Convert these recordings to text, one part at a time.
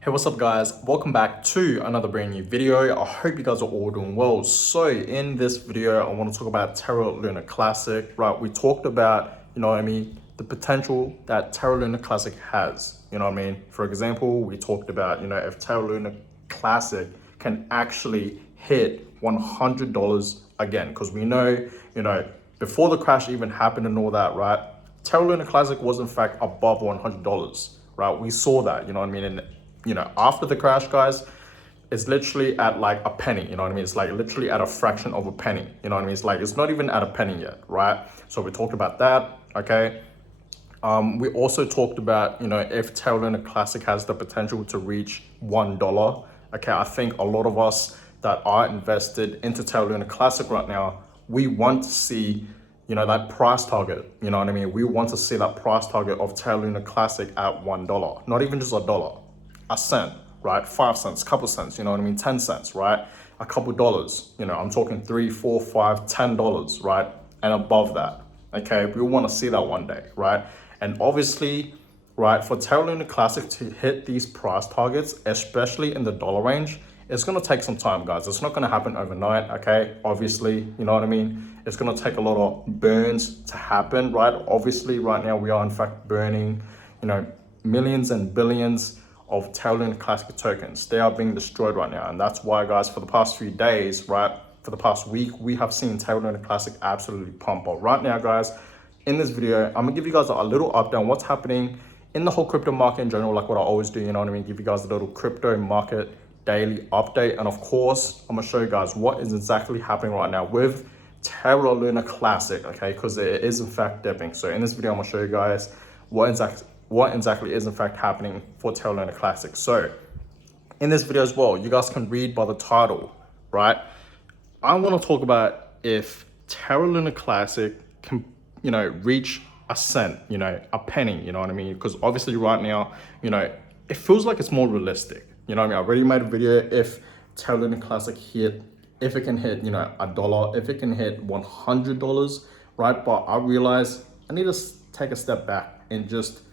Hey, what's up guys? Welcome back to another brand new video. I hope you guys are all doing well. So in this video, I want to talk about Terra Luna Classic, right? We talked about, the potential that Terra Luna Classic has, For example, we talked about, if Terra Luna Classic can actually hit $100 again, because we know, before the crash even happened and all that, right? Terra Luna Classic was in fact above $100, right? We saw that, And after the crash, guys, it's literally at like a penny, It's like literally at a fraction of a penny, It's like, it's not even at a penny yet, right? So we talked about that, okay? We also talked about, if Terra Luna Classic has the potential to reach $1, okay? I think a lot of us that are invested into Terra Luna Classic right now, we want to see, that price target, We want to see that price target of Terra Luna Classic at $1, not even just a dollar. A cent, right? 5 cents, couple cents, 10 cents, right? A couple dollars, I'm talking $3, $4, $5, $10, right? And above that, okay? We want to see that one day, right? And obviously, right, for Terra Luna Classic to hit these price targets, especially in the dollar range, it's going to take some time, guys. It's not going to happen overnight, okay? Obviously, It's going to take a lot of burns to happen, right? Obviously, right now we are in fact burning, millions and billions of Terra Luna Classic tokens. They are being destroyed right now. And that's why, guys, for the past few days, right, for the past week, we have seen Terra Luna Classic absolutely pump. But right now, guys, in this video, I'm gonna give you guys a little update on what's happening in the whole crypto market in general, like what I always do, Give you guys a little crypto market daily update. And of course, I'm gonna show you guys what is exactly happening right now with Terra Luna Classic, okay? Because it is in fact dipping. So in this video, I'm gonna show you guys what exactly is in fact happening for Terra Luna Classic. So in this video as well, you guys can read by the title, right? I want to talk about if Terra Luna Classic can, reach a cent, a penny, Because obviously right now, it feels like it's more realistic, I already made a video if Terra Luna Classic if it can hit, a dollar, if it can hit $100, right? But I realize I need to take a step back and just,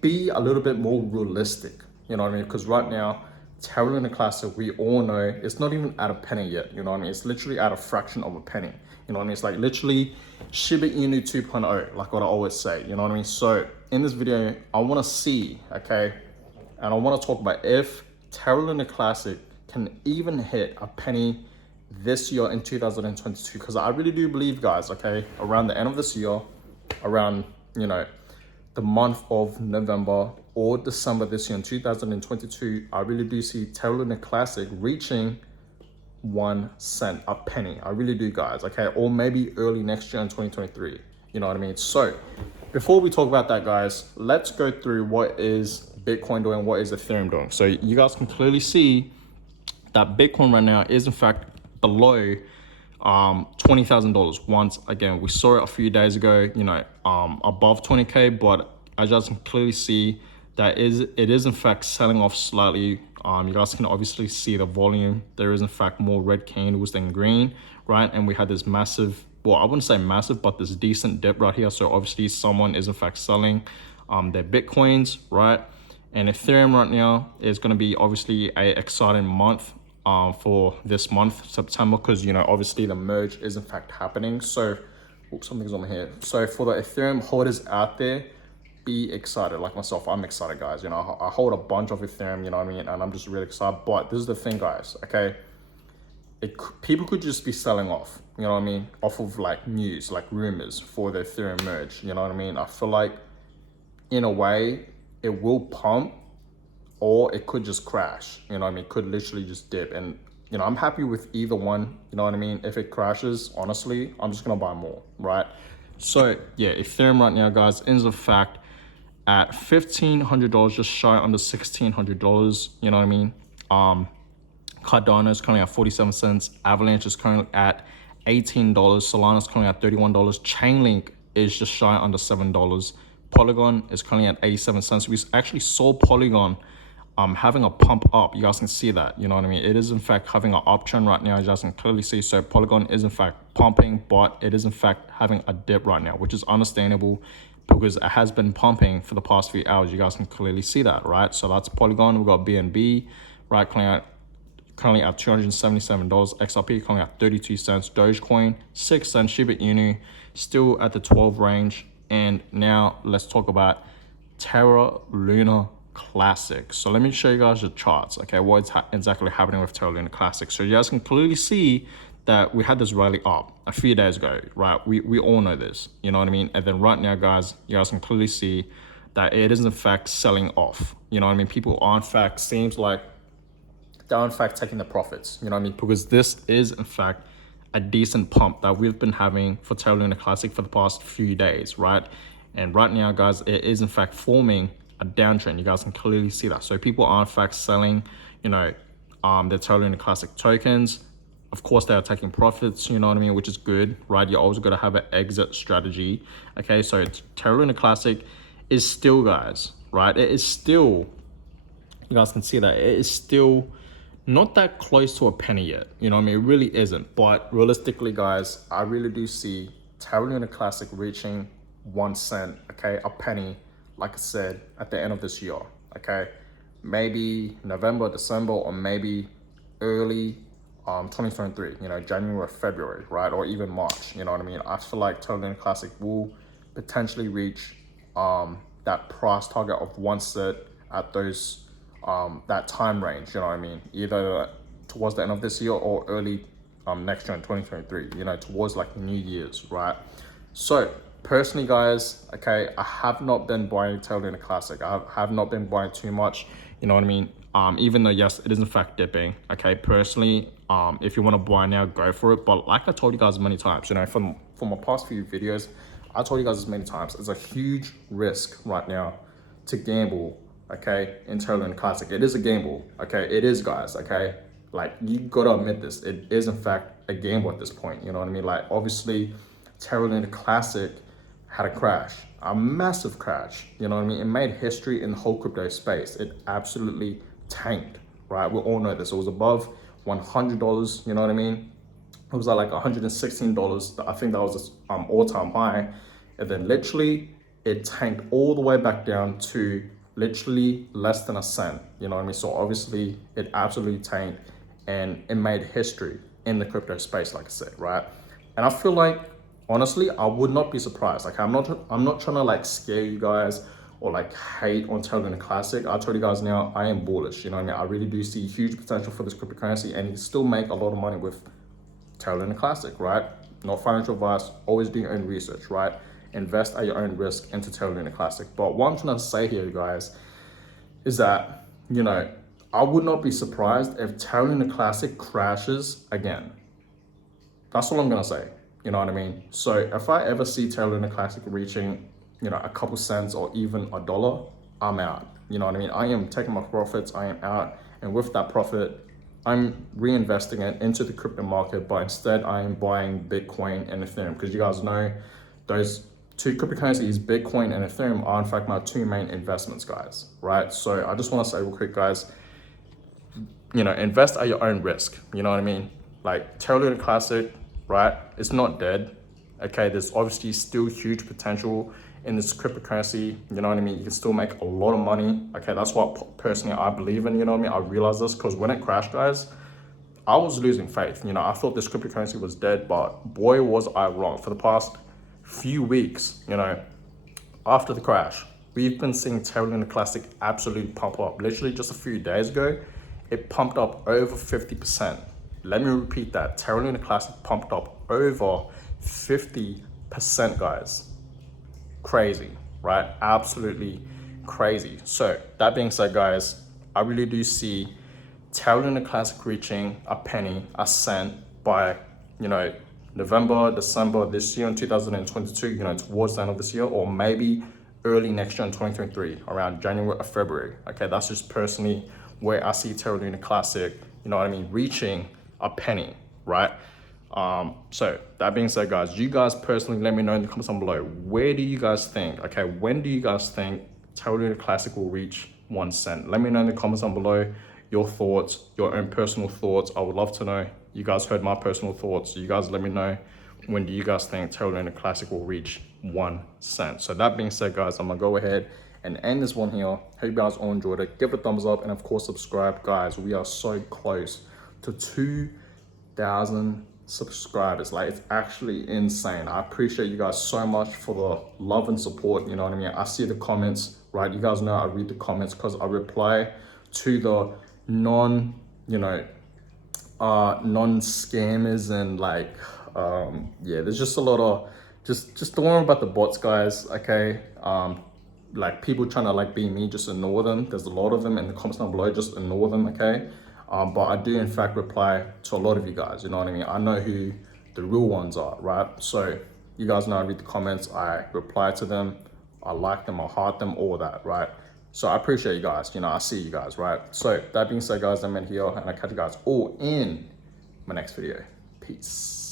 be a little bit more realistic, Because right now, Terra Luna Classic, we all know it's not even at a penny yet, It's literally at a fraction of a penny, It's like literally Shiba Inu 2.0, like what I always say, So in this video, I want to see, okay, and I want to talk about if Terra Luna Classic can even hit a penny this year in 2022, because I really do believe, guys, okay, around the end of this year, around, the month of November or December this year in 2022, I really do see Terra Luna Classic reaching 1 cent, a penny. I really do, guys, okay? Or maybe early next year in 2023, So before we talk about that, guys, let's go through what is Bitcoin doing, what is Ethereum doing. So you guys can clearly see that Bitcoin right now is in fact below $20,000. Once again, we saw it a few days ago, above 20K, but as you guys can clearly see that it is in fact selling off slightly. You guys can obviously see the volume. There is in fact more red candles than green, right? And we had this massive, well, I wouldn't say massive, but this decent dip right here. So obviously someone is in fact selling their Bitcoins, right? And Ethereum right now is going to be obviously a exciting month for this month, September, because, obviously the merge is in fact happening. So, oops, something's on my head. So for the Ethereum holders out there, be excited. Like myself, I'm excited, guys. I hold a bunch of Ethereum, And I'm just really excited. But this is the thing, guys, okay? People could just be selling off, Off of like news, like rumors for the Ethereum merge, I feel like in a way it will pump, or it could just crash, It could literally just dip. And, I'm happy with either one, If it crashes, honestly, I'm just going to buy more, right? So, yeah, Ethereum right now, guys, is in fact at $1,500, just shy under $1,600, Cardano is currently at 47 cents. Avalanche is currently at $18. Solana is currently at $31. Chainlink is just shy under $7. Polygon is currently at 87 cents. We actually saw Polygon having a pump up. You guys can see that, It is in fact having an uptrend right now, as you guys can clearly see. So Polygon is in fact pumping, but it is in fact having a dip right now, which is understandable. because it has been pumping for the past few hours. You guys can clearly see that, right? So that's Polygon. We've got BNB, right? Currently at $277. XRP currently at 32 cents. Dogecoin, 6 cents. Shiba Inu, still at the 12 range. And now let's talk about Terra Luna Classic. So let me show you guys the charts, okay? What's exactly happening with Terra Luna Classic. So you guys can clearly see that we had this rally up a few days ago, right? We all know this, you know what I mean? And then right now, guys, you guys can clearly see that it is in fact selling off. You know what I mean? People are in fact, seems like they're in fact taking the profits, you know what I mean? Because this is in fact a decent pump that we've been having for Terra Luna Classic for the past few days, right? And right now, guys, it is in fact forming a downtrend. You guys can clearly see that. So people are in fact selling, you know, the Terra Luna Classic tokens. Of course, they are taking profits, you know what I mean, which is good, right? You're always going to have an exit strategy. Okay, so Terra Luna Classic is still, guys, right? It is still, you guys can see that it is still not that close to a penny yet. You know what I mean? It really isn't. But realistically, guys, I really do see Terra Luna Classic reaching 1 cent, okay, a penny, like I said, at the end of this year, okay? Maybe November, December, or maybe early 2023, you know, January or February, right? Or even March, you know what I mean? I feel like Terra Luna Classic will potentially reach that price target of 1 cent at those that time range, you know what I mean? Either towards the end of this year or early next year in 2023, you know, towards like New Year's, right? So personally, guys, okay, I have not been buying Terra Luna Classic. I have not been buying too much, you know what I mean? Even though, yes, it is in fact dipping, okay, personally, if you want to buy now, go for it. But like I told you guys many times, you know, from my past few videos, I told you guys as many times, it's a huge risk right now to gamble, okay, in Terra Luna Classic. It is a gamble, okay, it is, guys, okay? Like, you gotta admit this, it is in fact a gamble at this point, you know what I mean? Like, obviously, Terra Luna Classic had a crash, a massive crash, you know what I mean? It made history in the whole crypto space. It absolutely tanked, right? We all know this. It was above $100, you know what I mean? It was at like $116. I think that was its all-time high. And then literally it tanked all the way back down to literally less than a cent, you know what I mean? So obviously it absolutely tanked and it made history in the crypto space, like I said, right? And I feel like, honestly, I would not be surprised. Like, I'm not trying to like scare you guys or like hate on Terra Luna Classic. I told you guys now, I am bullish, you know what I mean? I really do see huge potential for this cryptocurrency, and you still make a lot of money with Terra Luna Classic, right? Not financial advice, always do your own research, right? Invest at your own risk into Terra Luna Classic. But what I'm trying to say here, guys, is that, you know, I would not be surprised if Terra Luna Classic crashes again. That's all I'm gonna say, you know what I mean? So if I ever see Terra Luna Classic reaching, you know, a couple cents or even $1, I'm out. You know what I mean? I am taking my profits, I am out. And with that profit, I'm reinvesting it into the crypto market, but instead I am buying Bitcoin and Ethereum, because you guys know those two cryptocurrencies, Bitcoin and Ethereum, are in fact my two main investments, guys, right? So I just want to say real quick, guys, you know, invest at your own risk, you know what I mean? Like Terra Luna Classic, right? It's not dead, okay? There's obviously still huge potential in this cryptocurrency, you know what I mean? You can still make a lot of money, okay? That's what personally I believe in, you know what I mean? I realized this because when it crashed, guys, I was losing faith. You know, I thought this cryptocurrency was dead, but boy, was I wrong. For the past few weeks, you know, after the crash, we've been seeing Terra Luna Classic absolutely pump up. Literally just a few days ago, it pumped up over 50%. Let me repeat that. Terra Luna Classic pumped up over 50%, guys. Crazy, right? Absolutely crazy. So that being said, guys, I really do see Terra Luna Classic reaching a penny, a cent by, you know, November, December this year in 2022, you know, towards the end of this year, or maybe early next year in 2023, around January or February. Okay, that's just personally where I see Terra Luna Classic, you know what I mean, reaching a penny, right? So that being said, guys, you guys personally let me know in the comments down below, where do you guys think, okay, when do you guys think Terra Luna Classic will reach 1 cent? Let me know in the comments down below your thoughts, your own personal thoughts. I would love to know. You guys heard my personal thoughts. You guys let me know when do you guys think Terra Luna Classic will reach 1 cent? So that being said, guys, I'm gonna go ahead and end this one here. Hope you guys all enjoyed it. Give it a thumbs up, and of course subscribe, guys. We are so close to 2,000 subscribers. Like, it's actually insane. I appreciate you guys so much for the love and support, you know what I mean? I see the comments, right? You guys know I read the comments because I reply to the non scammers, and like yeah, there's just a lot of just the one about the bots, guys. Okay, like people trying to like be me, just ignore them. There's a lot of them in the comments down below, just ignore them. Okay, but I do in fact reply to a lot of you guys, you know what I mean? I know who the real ones are, right? So you guys know I read the comments, I reply to them, I like them, I heart them, all that, right? So I appreciate you guys, you know, I see you guys, right? So that being said, guys, I'm in here, and I catch you guys all in my next video. Peace.